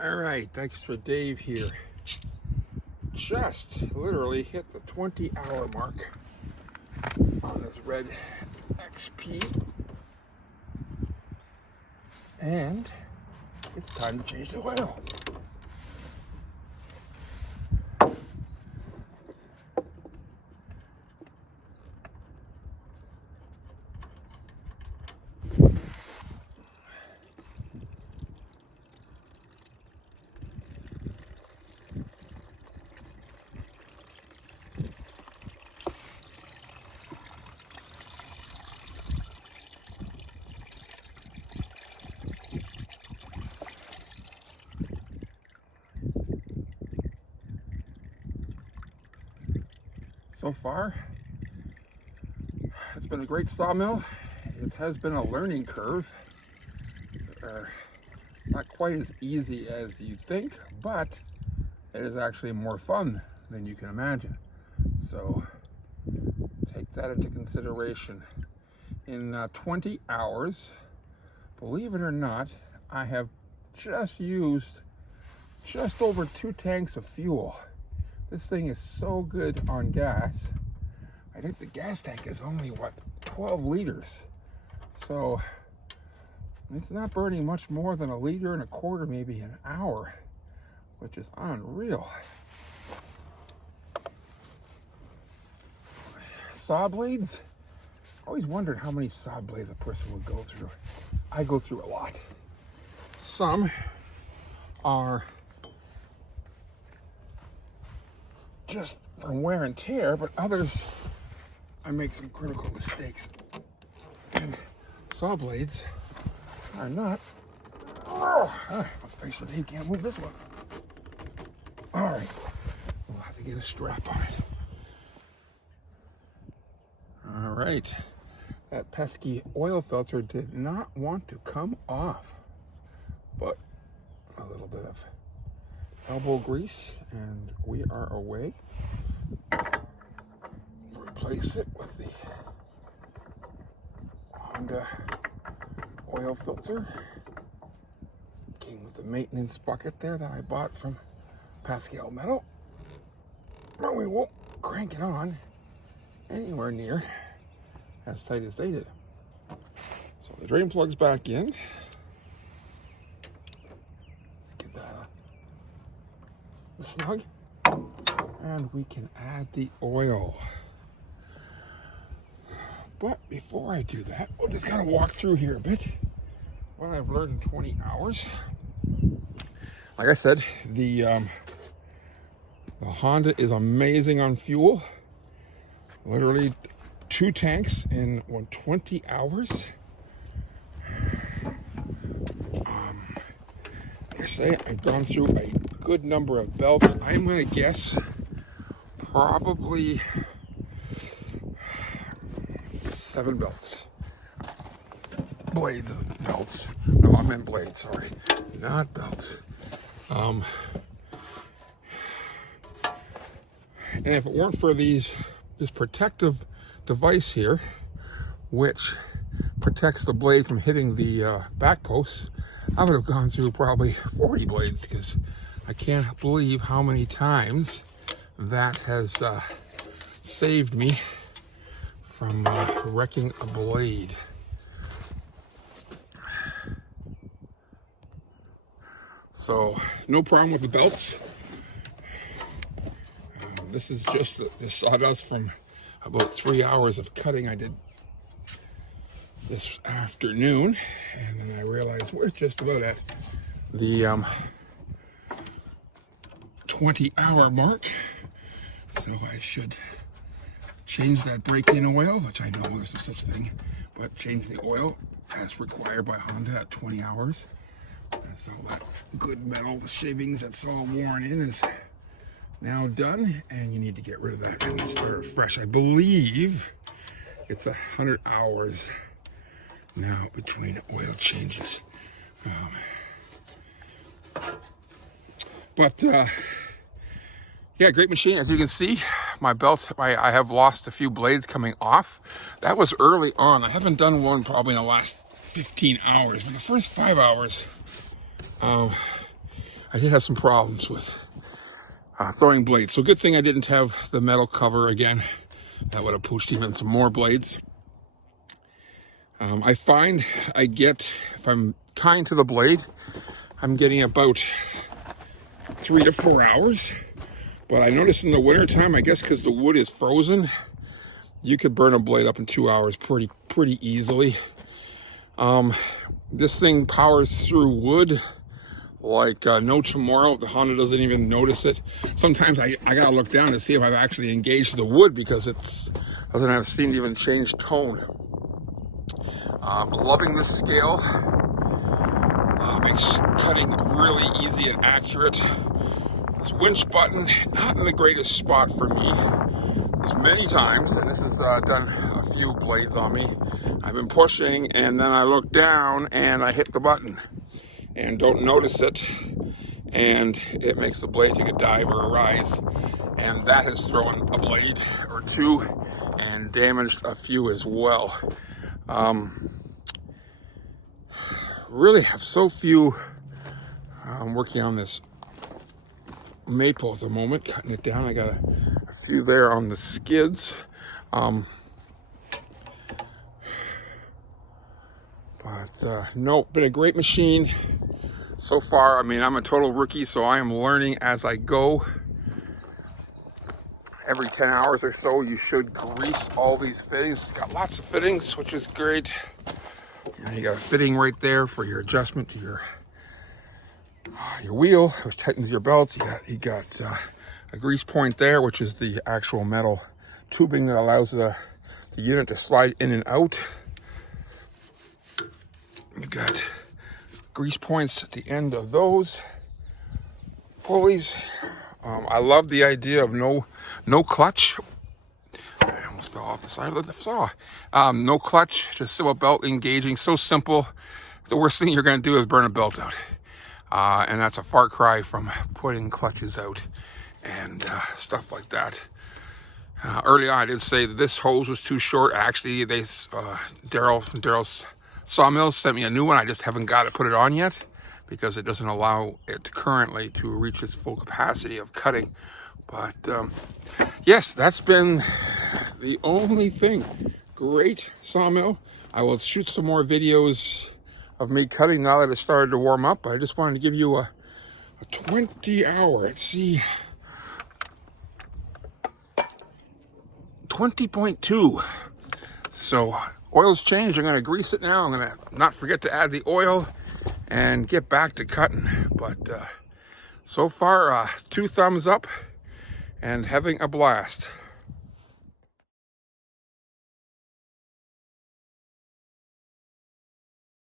All right, Extra Dave here. Just literally hit the 20-hour mark on this red XP. And it's time to change the oil. So far, it's been a great sawmill. It has been a learning curve. It's not quite as easy as you think, but it is actually more fun than you can imagine. So take that into consideration. In 20 hours, believe it or not, I have just used just over 2 tanks of fuel. This thing is so good on gas. I think the gas tank is only, 12 liters. So it's not burning much more than 1.25 liters, maybe an hour, which is unreal. Saw blades? I always wondered how many saw blades a person would go through. I go through a lot. Some are just from wear and tear, but others I make some critical mistakes. And saw blades are not. Face for Dave can't move this one. All right, we'll have to get a strap on it. All right, that pesky oil filter did not want to come off, but a little bit of elbow grease and we are away. Replace it with the Honda oil filter. Came with the maintenance bucket there that I bought from Pascal Metal. But we won't crank it on anywhere near as tight as they did. So the drain plug's back in. Let's get that snug. And we can add the oil. But before I do that, we'll just kind of walk through here a bit. What I've learned in 20 hours. Like I said, the Honda is amazing on fuel. Literally 2 tanks in 20 hours. Like I say, I've gone through a good number of belts. I'm going to guess probably 7 belts. Blades, belts. No, I meant blades, sorry. Not belts. And if it weren't for this protective device here, which protects the blade from hitting the back posts, I would have gone through probably 40 blades, because I can't believe how many times that has saved me from wrecking a blade. So no problem with the belts. This is just the sawdust from about 3 hours of cutting I did this afternoon, and then I realized we're just about at the 20-hour mark, so I should change that break-in oil, which I know there's no such thing, but change the oil as required by Honda at 20 hours. So that good metal shavings that's all worn in is now done, and you need to get rid of that and start fresh. I believe it's 100 hours now between oil changes. Yeah, great machine. As you can see, my belt, I have lost a few blades coming off. That was early on. I haven't done one probably in the last 15 hours, but the first 5 hours, I did have some problems with throwing blades. So good thing I didn't have the metal cover again. That would have pushed even some more blades. I find I get, if I'm kind to the blade, I'm getting about 3 to 4 hours. But I noticed in the winter time, I guess because the wood is frozen, you could burn a blade up in 2 hours pretty easily. This thing powers through wood like no tomorrow. The Honda doesn't even notice it. Sometimes I gotta look down to see if I've actually engaged the wood because it doesn't seem to even change tone. Loving this scale. Makes cutting really easy and accurate. This winch button, not in the greatest spot for me. There's many times, and this has done a few blades on me, I've been pushing and then I look down and I hit the button and don't notice it, and it makes the blade take a dive or a rise, and that has thrown a blade or two and damaged a few as well. Really have so few. I'm working on this maple at the moment, cutting it down. I got a few there on the skids. No, been a great machine so far. I mean, I'm a total rookie, so I am learning as I go. Every 10 hours or so, you should grease all these fittings. It's got lots of fittings, which is great. You got a fitting right there for your adjustment to your wheel, which tightens your belt. You got a grease point there, which is the actual metal tubing that allows the unit to slide in and out. You've got grease points at the end of those pulleys. I love the idea of no clutch. I almost fell off the side of the saw. No clutch, just simple belt engaging. So simple. The worst thing you're going to do is burn a belt out. And that's a far cry from putting clutches out and stuff like that. Early on, I did say that this hose was too short. Actually, Daryl from Daryl's Sawmill sent me a new one. I just haven't got it put it on yet because it doesn't allow it currently to reach its full capacity of cutting. But yes, that's been the only thing. Great sawmill. I will shoot some more videos of me cutting now that it started to warm up. I just wanted to give you a 20-hour, let's see, 20.2. So oil's changed. I'm going to grease it now. I'm going to not forget to add the oil and get back to cutting. But so far, 2 thumbs up and having a blast.